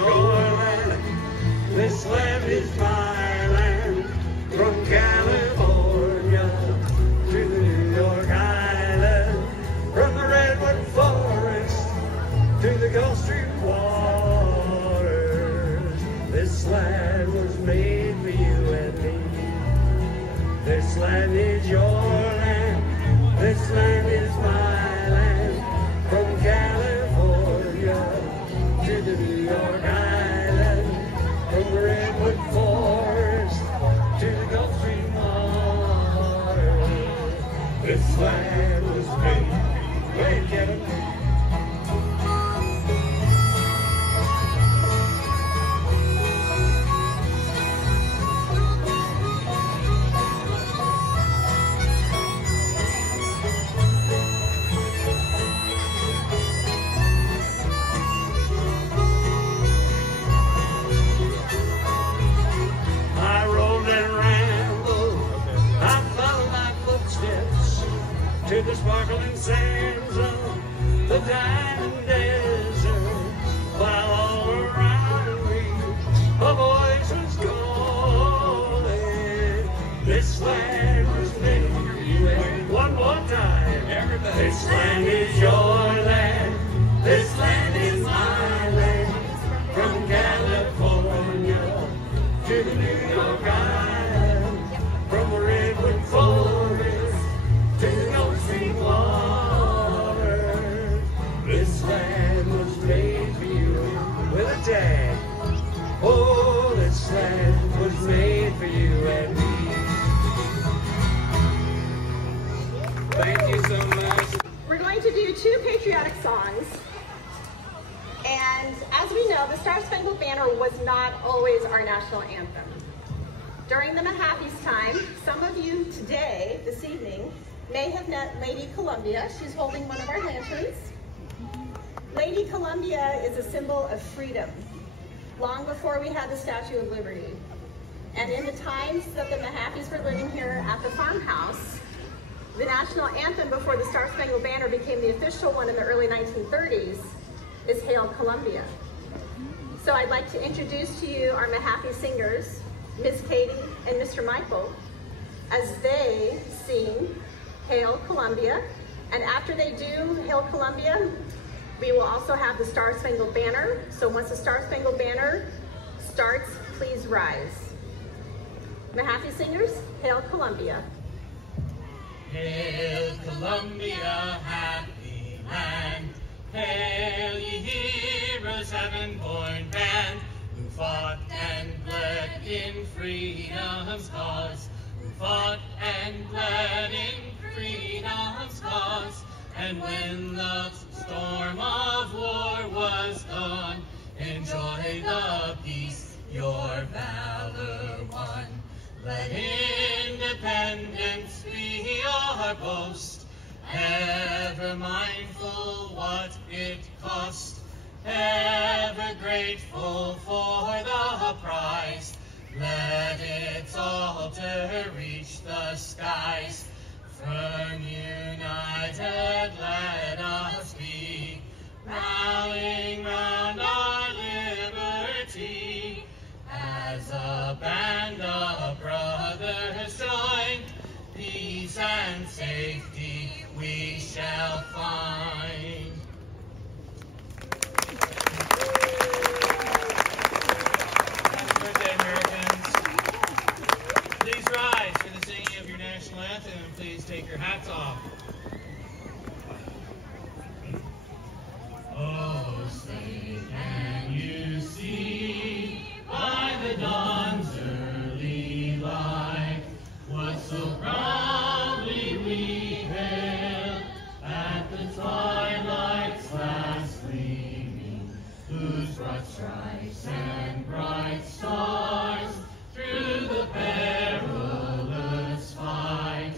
your land. This land is my land. From California to the New York Island. From the redwood forest to the Gulf Stream waters. This land was made for you and me. This land is your land. This land is my land. From California to the New York Island. From the redwood forest to the Gulf Stream waters. This land was made for you. Wait, Kevin. To the sparkling sands of the diamond desert, while all around me a voice was calling. This land was made for you. One more time, everybody. This land is your land. This land is my land. From California to the New York Island, from the redwood forest to the Gulf Stream waters. This land was made for you with a tag. Oh, this land was made for you and me. Thank you so much. We're going to do two patriotic songs. And as we know, the Star-Spangled Banner was not always our national anthem. During the Mahaffie's time, some of you today, this evening, may have met Lady Columbia. She's holding one of our lanterns. Lady Columbia is a symbol of freedom, long before we had the Statue of Liberty. And in the times that the Mahaffies were living here at the farmhouse, the national anthem before the Star-Spangled Banner became the official one in the early 1930s is Hail Columbia. So I'd like to introduce to you our Mahaffie singers, Miss Katie and Mr. Michael, as they sing Hail Columbia. And after they do Hail Columbia, we will also have the Star-Spangled Banner. So once the Star-Spangled Banner starts, please rise. Mahaffie singers, Hail Columbia. Hail Columbia, happy land. Hail ye heroes, heaven-born band, who fought and bled in freedom's cause, who fought and bled in freedom's cause. And when the storm of war was gone, enjoy the peace your valor won. Let independence be our boast, ever mindful what it cost, ever grateful for the prize. Let its altar reach the skies. Firm united let us be, rallying round our liberty. As a band of brothers joined, peace and safety we shall find. Happy birthday, Americans. Please rise for the singing of your national anthem, and please take your hats off. Oh, say, can you see by the dawn's early light what so proudly we hailed at the twilight's last gleaming, whose broad stripes and bright stars through the perilous fight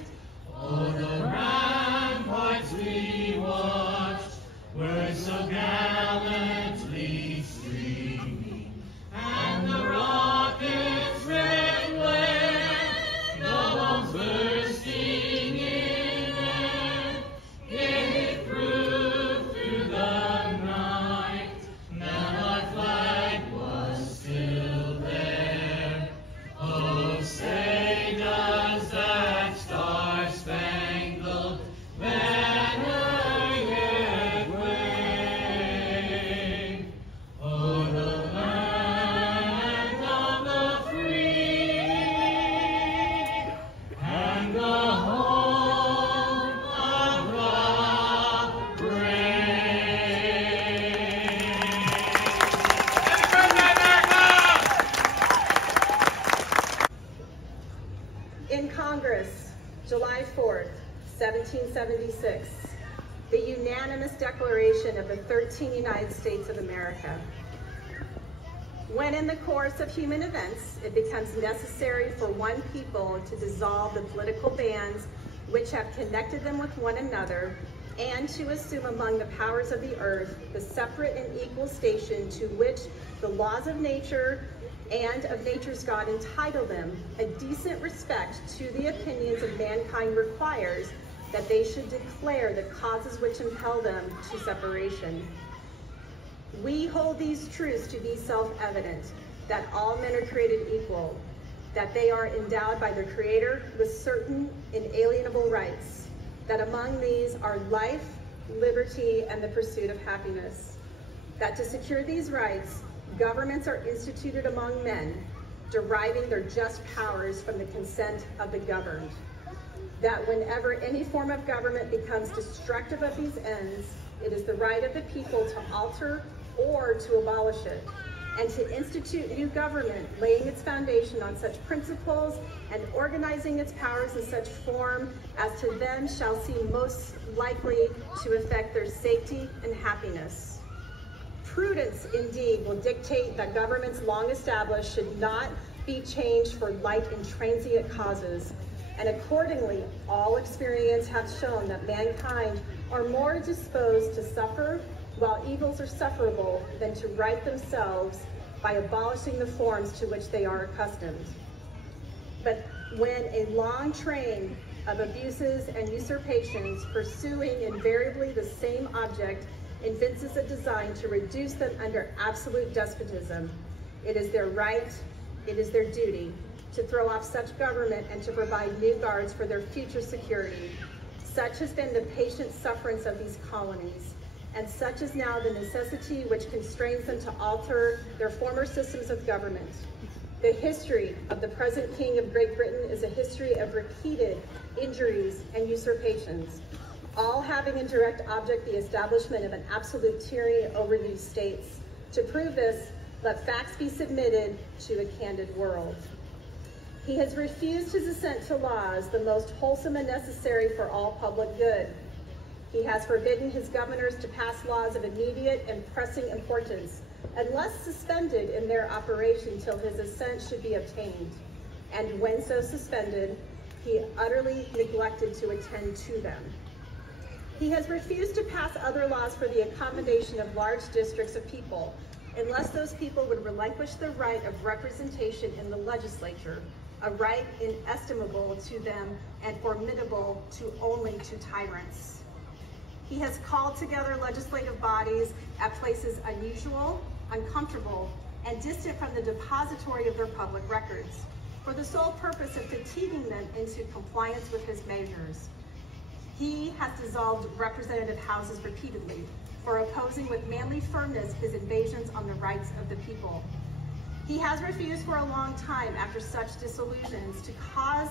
o'er the ramparts we watched were so gallantly streaming, and the rockets' red glare, the bombs bursting in air, gave proof through the night that our flag July 4th, 1776, the unanimous declaration of the 13 United States of America. When in the course of human events, it becomes necessary for one people to dissolve the political bands which have connected them with one another, and to assume among the powers of the earth the separate and equal station to which the laws of nature and of nature's God entitle them, a decent respect to the opinions of mankind requires that they should declare the causes which impel them to separation. We hold these truths to be self-evident, that all men are created equal, that they are endowed by their Creator with certain inalienable rights, that among these are life, liberty, and the pursuit of happiness, that to secure these rights, governments are instituted among men, deriving their just powers from the consent of the governed, that whenever any form of government becomes destructive of these ends, it is the right of the people to alter or to abolish it, and to institute new government, laying its foundation on such principles and organizing its powers in such form as to them shall seem most likely to affect their safety and happiness. Prudence, indeed, will dictate that governments long established should not be changed for light and transient causes, and accordingly, all experience hath shown that mankind are more disposed to suffer while evils are sufferable than to right themselves by abolishing the forms to which they are accustomed. But when a long train of abuses and usurpations pursuing invariably the same object evinces a design to reduce them under absolute despotism, it is their right, it is their duty, to throw off such government and to provide new guards for their future security. Such has been the patient sufferance of these colonies, and such is now the necessity which constrains them to alter their former systems of government. The history of the present King of Great Britain is a history of repeated injuries and usurpations, all having in direct object the establishment of an absolute tyranny over these states. To prove this, let facts be submitted to a candid world. He has refused his assent to laws, the most wholesome and necessary for all public good. He has forbidden his governors to pass laws of immediate and pressing importance, unless suspended in their operation till his assent should be obtained. And when so suspended, he utterly neglected to attend to them. He has refused to pass other laws for the accommodation of large districts of people, unless those people would relinquish the right of representation in the legislature, a right inestimable to them and formidable to only to tyrants. He has called together legislative bodies at places unusual, uncomfortable, and distant from the depository of their public records, for the sole purpose of fatiguing them into compliance with his measures. He has dissolved representative houses repeatedly, for opposing with manly firmness his invasions on the rights of the people. He has refused for a long time, after such dissolutions, to cause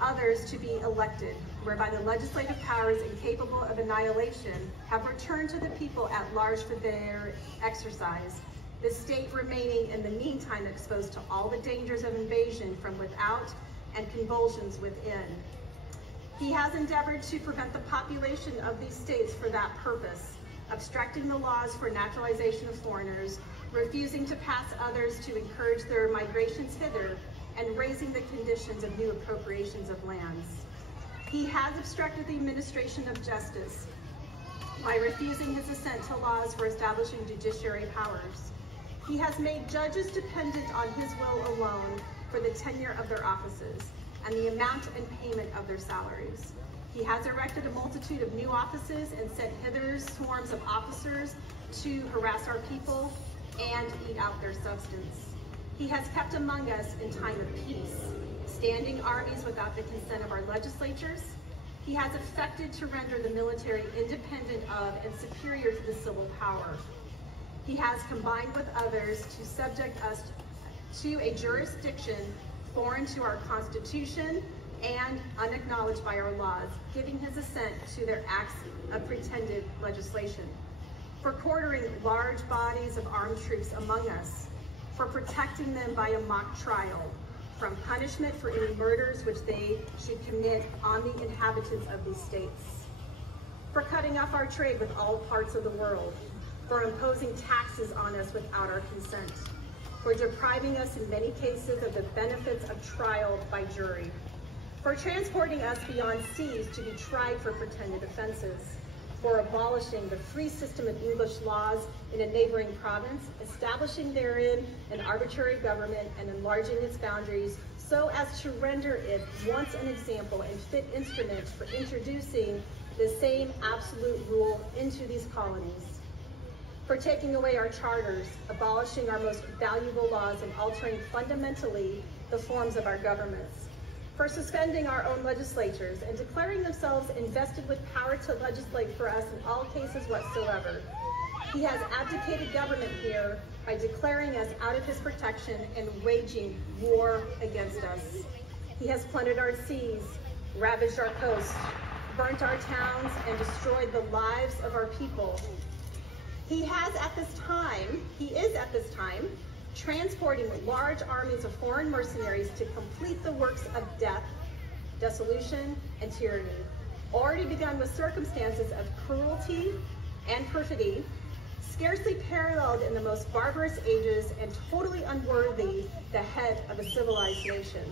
others to be elected, whereby the legislative powers incapable of annihilation have returned to the people at large for their exercise, the state remaining in the meantime exposed to all the dangers of invasion from without and convulsions within. He has endeavored to prevent the population of these states for that purpose, obstructing the laws for naturalization of foreigners, refusing to pass others to encourage their migrations hither, and raising the conditions of new appropriations of lands. He has obstructed the administration of justice by refusing his assent to laws for establishing judiciary powers. He has made judges dependent on his will alone for the tenure of their offices and the amount and payment of their salaries. He has erected a multitude of new offices and sent hither swarms of officers to harass our people and eat out their substance. He has kept among us in time of peace, standing armies without the consent of our legislatures. He has effected to render the military independent of and superior to the civil power. He has combined with others to subject us to a jurisdiction foreign to our Constitution and unacknowledged by our laws, giving his assent to their acts of pretended legislation, for quartering large bodies of armed troops among us, for protecting them by a mock trial, from punishment for any murders which they should commit on the inhabitants of these states, for cutting off our trade with all parts of the world, for imposing taxes on us without our consent, for depriving us in many cases of the benefits of trial by jury, for transporting us beyond seas to be tried for pretended offenses, for abolishing the free system of English laws in a neighboring province, establishing therein an arbitrary government and enlarging its boundaries so as to render it once an example and fit instrument for introducing the same absolute rule into these colonies, for taking away our charters, abolishing our most valuable laws and altering fundamentally the forms of our governments, for suspending our own legislatures and declaring themselves invested with power to legislate for us in all cases whatsoever. He has abdicated government here by declaring us out of his protection and waging war against us. He has plundered our seas, ravaged our coasts, burnt our towns, and destroyed the lives of our people. He is at this time, transporting large armies of foreign mercenaries to complete the works of death, dissolution, and tyranny, already begun with circumstances of cruelty and perfidy, scarcely paralleled in the most barbarous ages and totally unworthy the head of a civilized nation.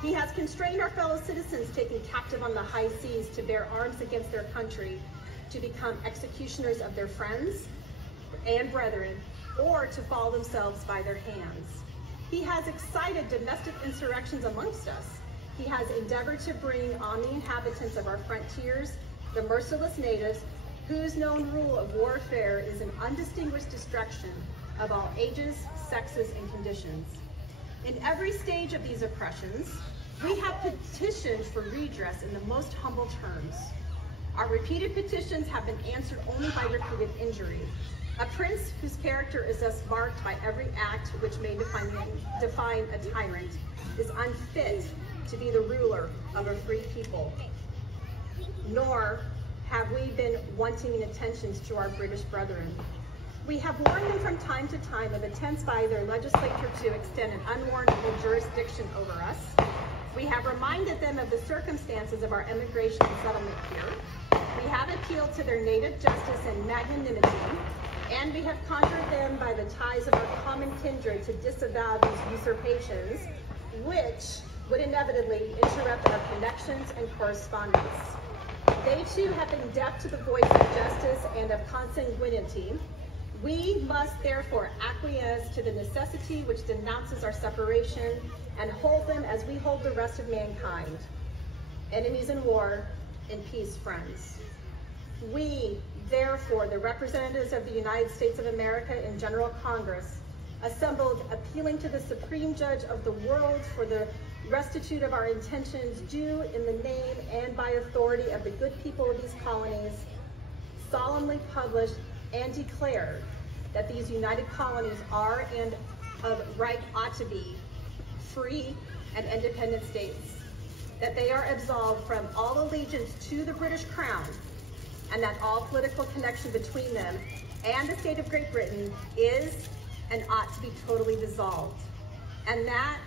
He has constrained our fellow citizens taken captive on the high seas to bear arms against their country, to become executioners of their friends and brethren, or to fall themselves by their hands. He has excited domestic insurrections amongst us. He has endeavored to bring on the inhabitants of our frontiers the merciless natives, whose known rule of warfare is an undistinguished destruction of all ages, sexes, and conditions. In every stage of these oppressions, we have petitioned for redress in the most humble terms. Our repeated petitions have been answered only by repeated injury. A prince whose character is thus marked by every act which may define a tyrant is unfit to be the ruler of a free people. Nor have we been wanting in attentions to our British brethren. We have warned them from time to time of attempts by their legislature to extend an unwarrantable jurisdiction over us. We have reminded them of the circumstances of our emigration and settlement here. We have appealed to their native justice and magnanimity, and we have conjured them by the ties of our common kindred to disavow these usurpations, which would inevitably interrupt our connections and correspondence. They too have been deaf to the voice of justice and of consanguinity. We must therefore acquiesce to the necessity which denounces our separation and hold them as we hold the rest of mankind. Enemies in war, in peace, friends. We, therefore, the representatives of the United States of America in General Congress, assembled appealing to the Supreme Judge of the world for the restitute of our intentions due in the name and by authority of the good people of these colonies, solemnly published and declared that these united colonies are and of right ought to be free and independent states, that they are absolved from all allegiance to the British Crown, and that all political connection between them and the state of Great Britain is and ought to be totally dissolved, and that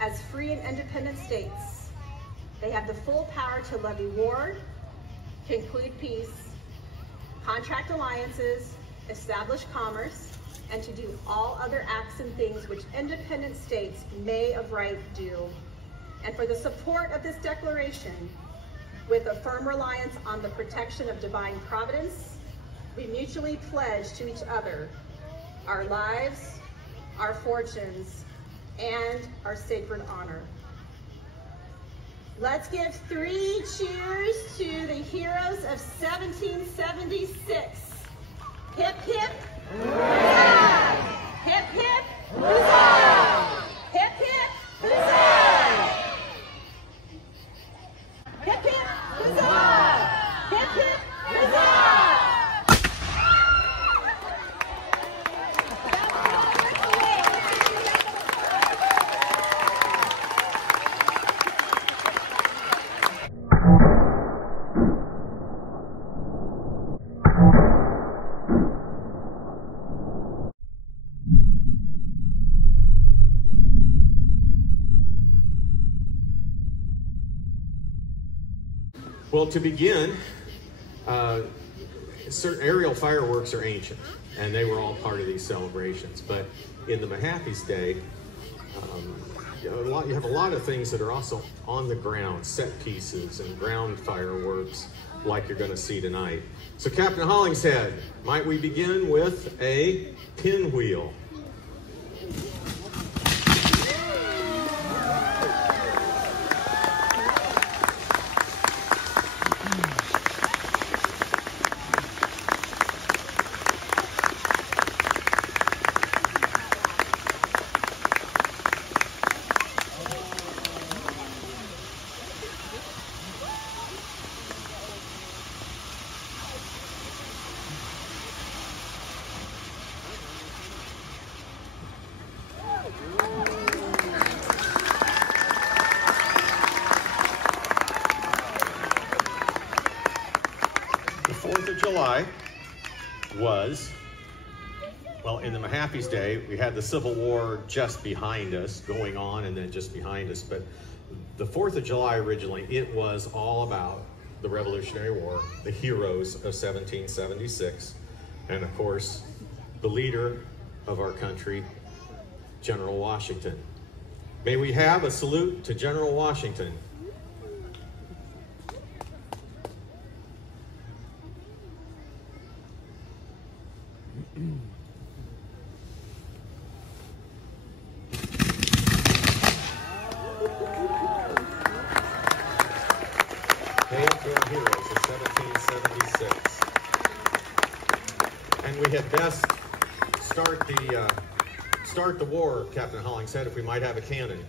as free and independent states, they have the full power to levy war, conclude peace, contract alliances, establish commerce, and to do all other acts and things which independent states may of right do. And for the support of this declaration, with a firm reliance on the protection of divine providence, we mutually pledge to each other our lives, our fortunes, and our sacred honor. Let's give 3 cheers to the heroes of 1776. Hip, hip, hooray! Hip, hip, hooray! Hip, hip, hooray! Hip, hip, hooray! Hip, hip, hooray! Well, to begin, certain aerial fireworks are ancient, and they were all part of these celebrations. But in the Mahaffie's day, you have a lot of things that are also on the ground, set pieces and ground fireworks like you're going to see tonight. So Captain Hollingshead, might we begin with a pinwheel? Was, well, in the Mahaffie's day, we had the Civil War just behind us, going on and then just behind us. But the 4th of July originally, it was all about the Revolutionary War, the heroes of 1776, and of course, the leader of our country, General Washington. May we have a salute to General Washington. And we had best start the war, Captain Hollingshead, if we might have a cannon.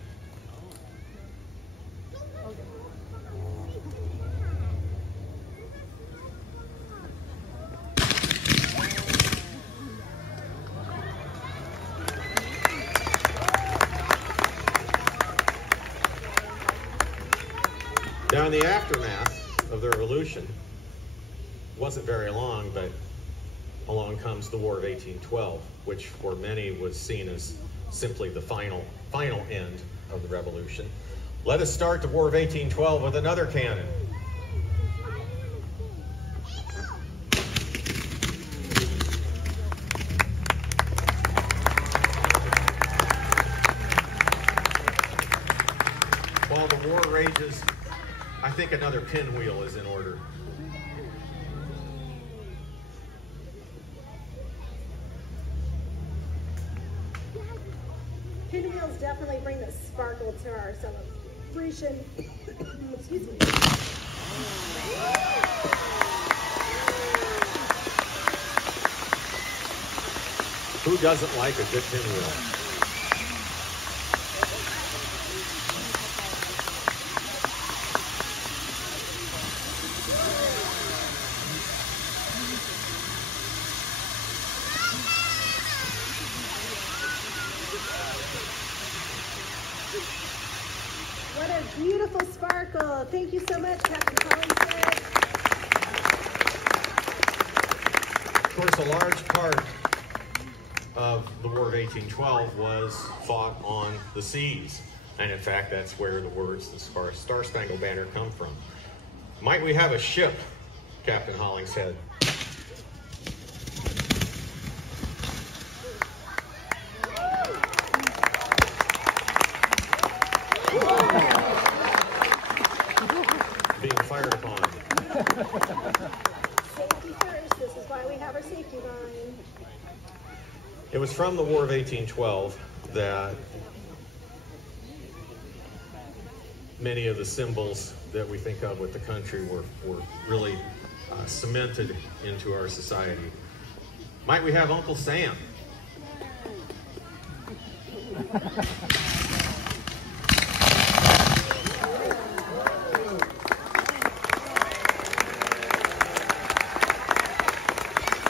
Now, in the aftermath of the Revolution, wasn't very long, but along comes the War of 1812, which for many was seen as simply the final end of the Revolution. Let us start the War of 1812 with another cannon. While the war rages, I think another pinwheel is in order. Pinwheels definitely bring the sparkle to our celebration. Excuse me. Who doesn't like a good pinwheel? What a beautiful sparkle. Thank you so much, Captain Hollingshead. Of course, a large part of the War of 1812 was fought on the seas. And in fact, that's where the words, the Star-Spangled Banner, come from. Might we have a ship, Captain Hollingshead? Being fired upon. Safety first. This is why we have our safety line. It was from the War of 1812 that many of the symbols that we think of with the country were really cemented into our society. Might we have Uncle Sam?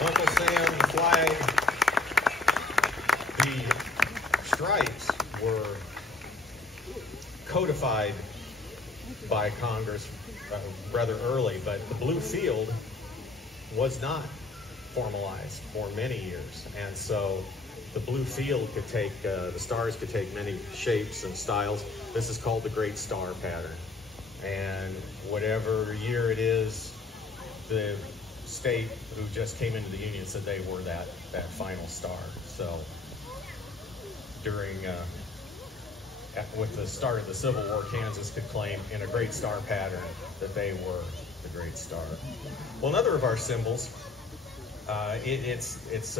Uncle Sam, the flag, the stripes were codified by Congress rather early, but the blue field was not formalized for many years. And so the blue field could take, the stars could take many shapes and styles. This is called the Great Star Pattern. And whatever year it is, the state who just came into the Union said they were that final star. So during, with the start of the Civil War, Kansas could claim in a great star pattern that they were the great star. Well, another of our symbols, its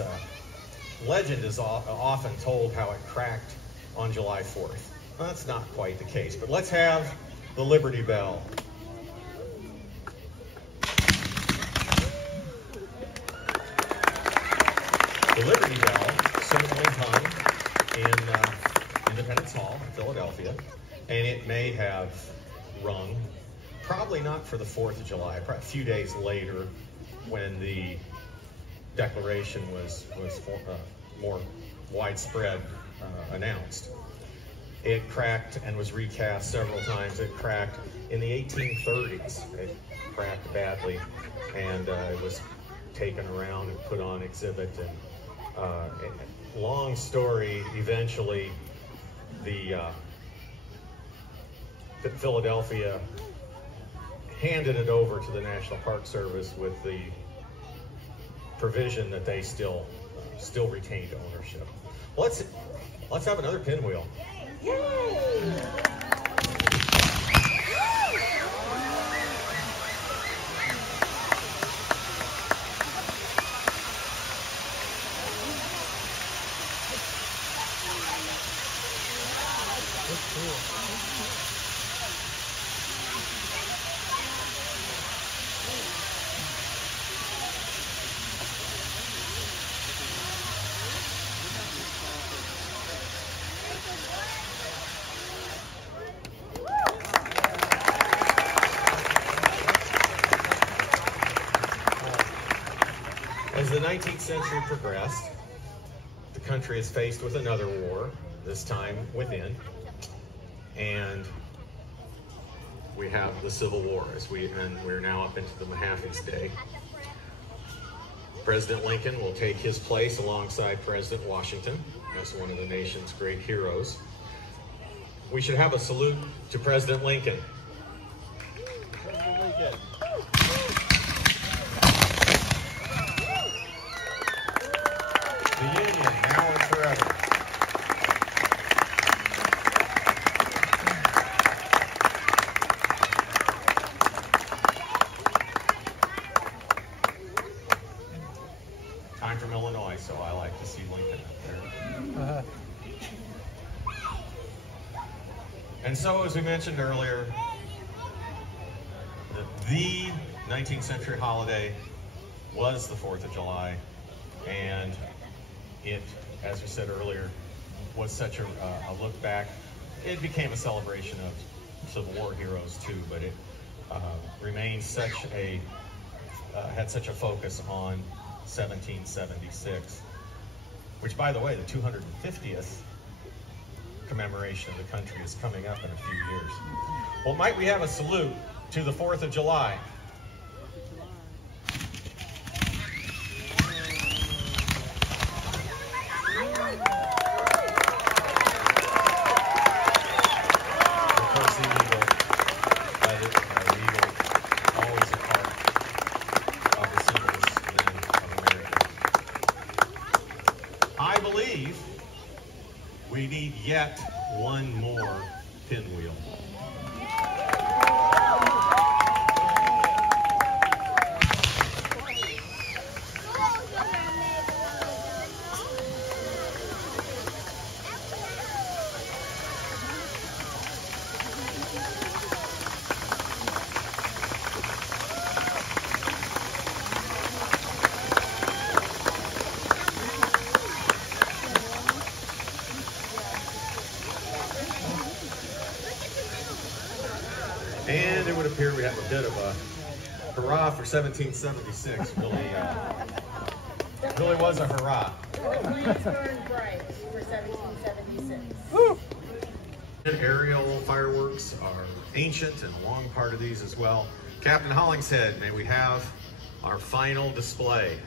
legend is often told how it cracked on July 4th. Well, that's not quite the case, but let's have the Liberty Bell. The Liberty Bell certainly hung in Independence Hall in Philadelphia, and it may have rung, probably not for the 4th of July, probably a few days later when the Declaration was more widespread announced. It cracked and was recast several times. It cracked in the 1830s. It cracked badly, and it was taken around and put on exhibit. And long story, eventually the Philadelphia handed it over to the National Park Service with the provision that they still retained ownership. Let's have another pinwheel. Yay! As the 19th century progressed, the country is faced with another war, this time within, and we have the Civil War, and we're now up into the Mahaffie's day. President Lincoln will take his place alongside President Washington as one of the nation's great heroes. We should have a salute to President Lincoln. The Union, now and forever. I'm from Illinois, so I like to see Lincoln up there. And so, as we mentioned earlier, the 19th century holiday was the 4th of July, and it, as we said earlier, was such a look back. It became a celebration of Civil War heroes too, but it remains such a, had such a focus on 1776, which, by the way, the 250th commemoration of the country is coming up in a few years. Well, might we have a salute to the 4th of July? We need yet one more pinwheel. And it would appear we have a bit of a hurrah for 1776. Really was a hurrah. Flames burned bright for 1776. Woo! Aerial fireworks are ancient, and a long part of these as well. Captain Hollingshead, may we have our final display.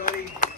everybody.